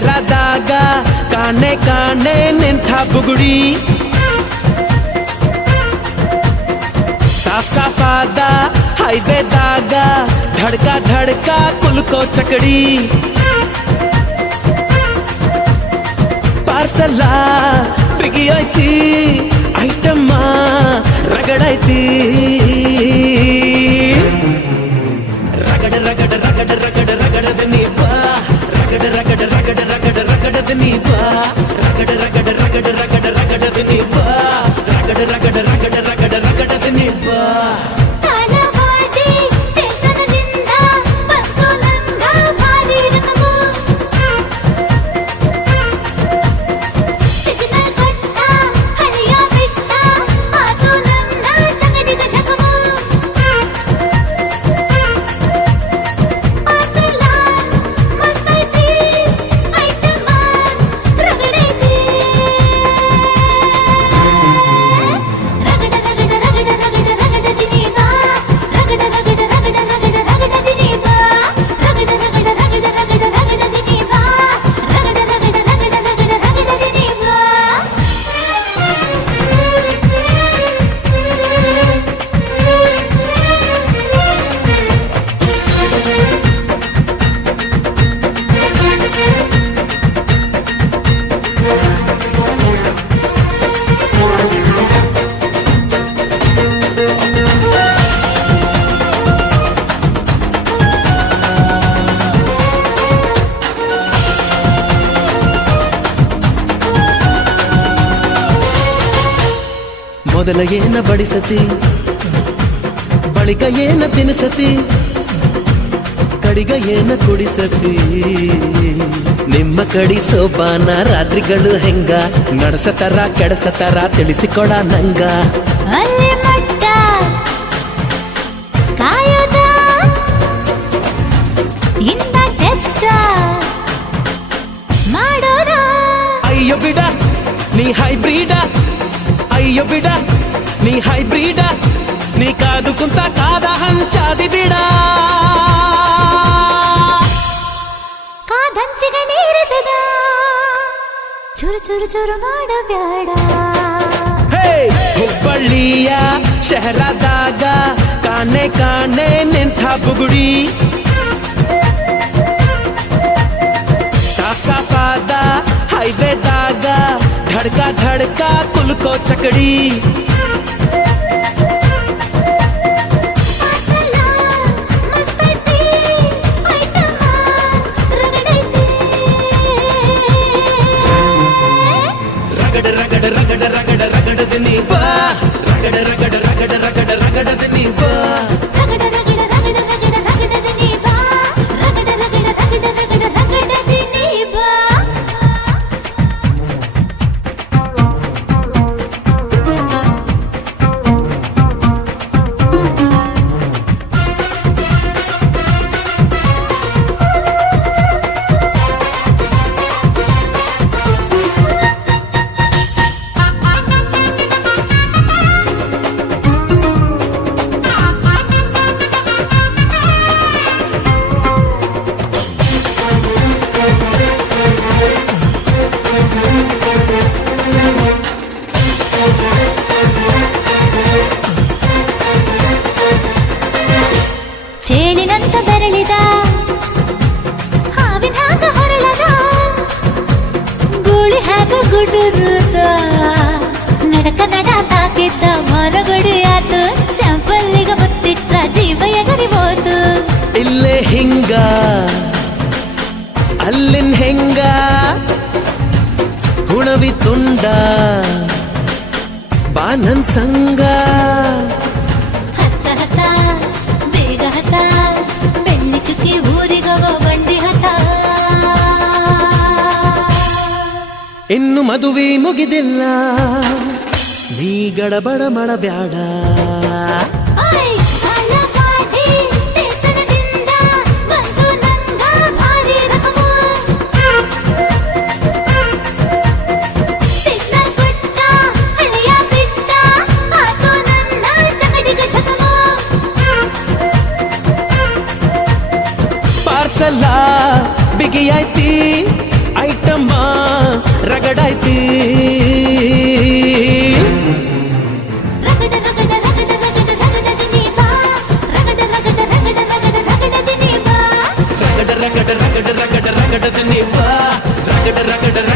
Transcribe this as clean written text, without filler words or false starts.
ಶಹರದಾಗ ಕಾಣೆ ಕಾಣೆ ನಿಂತ ಬುಗುಡಿ ಸಾಫ್ ಸಾಫಾದ ಹೈವೇದಾಗ ಧಡ್ಕ ಧಡ್ಕ ಕುಲ್ಕೋ ಚಕಡಿ ಪಾರ್ಸಲ ಬಿಗಿ ಐತಿ ಐಟಮ್ಮ ರಗಡೈತಿ ರಗಡ ರಗಡ ರಗಡ ರಗಡ ರಗಡದ ನೀ ಬಾ ರಗಡ ರಗಡ ರಗಡ ರಗಡ ರಗಡದ ನೀ ಬಾ ರಗಡ ರಗಡ ರಗಡ ರಗಡ ರಗಡದ ನೀ ಬಾ ರಗಡ ರಗಡ ರಗಡ ರಗಡ ರಗಡದ ನೀ ಬಾ ಮೊದಲ ಏನ ಬಡಿಸತಿ ಬಳಿಕ ಏನ ತಿನಿಸತಿ ಕಡಿಗ ಏನ ಕುಡಿಸತಿ ನಿಮ್ಮ ಕಡಿ ಸೋಪಾನ ರಾತ್ರಿಗಳು ಹೆಂಗ ನಡೆಸತರ ಕೆಡಸತರ ತಿಳಿಸಿಕೊಡ ನಂಗ ಅಲ್ಲಿ ಮಟ್ಟ ಕಾಯದ ಇಂದ ಟೆಸ್ಟ್ ಮಾಡೋದ ಅಯ್ಯೋ ಬಿಡ ನೀ ಹೈಬ್ರಿಡ ಅಯ್ಯೋ ಬಿಡ ನೀ ಹೈಬ್ರಿಡ ನೀ ಕಾದು ಕುಂತ ಕಾದ ಹಂಚಾದಿ ಬಿಡ ಕಾದಂಚಿಗೆ ನೀರಿಸದ ಚುರು ಚುರು ಚುರು ಮಾಡಬ್ಯಾಡ ಹುಬ್ಬಳ್ಳಿಯ ಶಹರದಾಗ ಕಾಣೆ ಕಾಣೆ ನಿಂತ ಬುಗುಡಿ ಸಾಫ್ ಸಾಫಾದ ಹೈವೇದಾಗ ಧಡ್ಕ ಧಡ್ಕ ಕುಲ್ಕೋ ಚಕಡಿ ರಗಡ ರಗಡ ರಗಡ ರಗಡ ರಗಡದ ನೀ ಬಾ ರಗಡ ರಗಡ ರಗಡ ರಗಡ ರಗಡದ ನೀ ಬಾ ರಗಡ ರಗಡ ರಗಡ ರಗಡ ರಗಡದ ನೀ ಬಾ ರಗಡ ರಗಡ ರಗಡ ರಗಡ ರಗಡದ ನೀ ಬಾ ಚೇಳಿನಂತ ಬೆರಳಿದ ಹಾವಿನ ಹಾಕ ಹೊರಳದ ಗೂಳಿ ಹಾಕ ಗುಡುರುದ ನಡಕ ನಡ ತಾಕಿದ್ದ ಮರಗಡಿ ಆತು ಸ್ಯಾಂಪಲ್ಲಿಗ ಮುತ್ತಿಟ್ಟ ಜೀವ ಎಗರಿಬೋದು ಇಲ್ಲೇ ಹಿಂಗ ಅಲ್ಲಿನ್ ಹೆಂಗ ಹುಣವಿ ತುಂಡ ಬಾ ನನ್ ಸಂಗ ಹತ್ತ ಹತ್ತ ಬೇಗ ಹತ್ತ ಬೆಳ್ಳಿ ಚುಕ್ಕಿ ಊರಿಗವ ಬಂಡಿ ಹತ್ತ ಇನ್ನು ಮದುವೆ ಮುಗಿದಿಲ್ಲ ನೀ ಗಡಬಡ ಮಾಡಬ್ಯಾಡ ಪಾರ್ಸಲ ಬಿಗಿ ಐತಿ ರಗಡ ರಗಡ